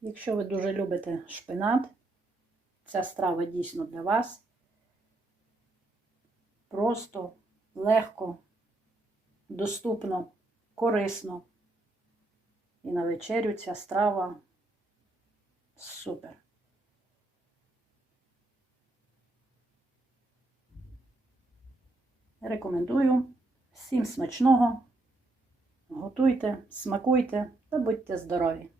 Якщо ви дуже любите шпинат, ця страва дійсно для вас. Просто, легко, доступно, корисно. І на вечерю ця страва супер. Рекомендую. Всім смачного. Готуйте, смакуйте та будьте здорові!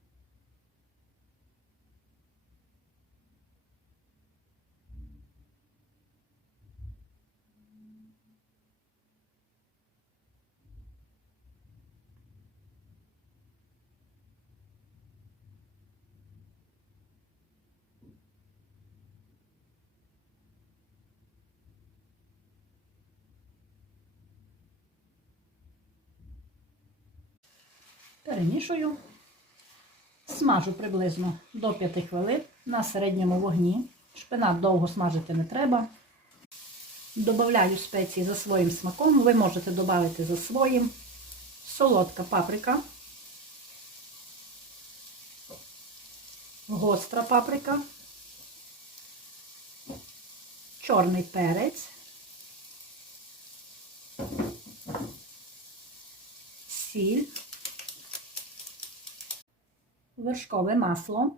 Перемішую, смажу приблизно до 5 хвилин на середньому вогні. Шпинат довго смажити не треба. Добавляю спеції за своїм смаком. Ви можете додати за своїм. Солодка паприка, гостра паприка, чорний перець, сіль вершкове масло,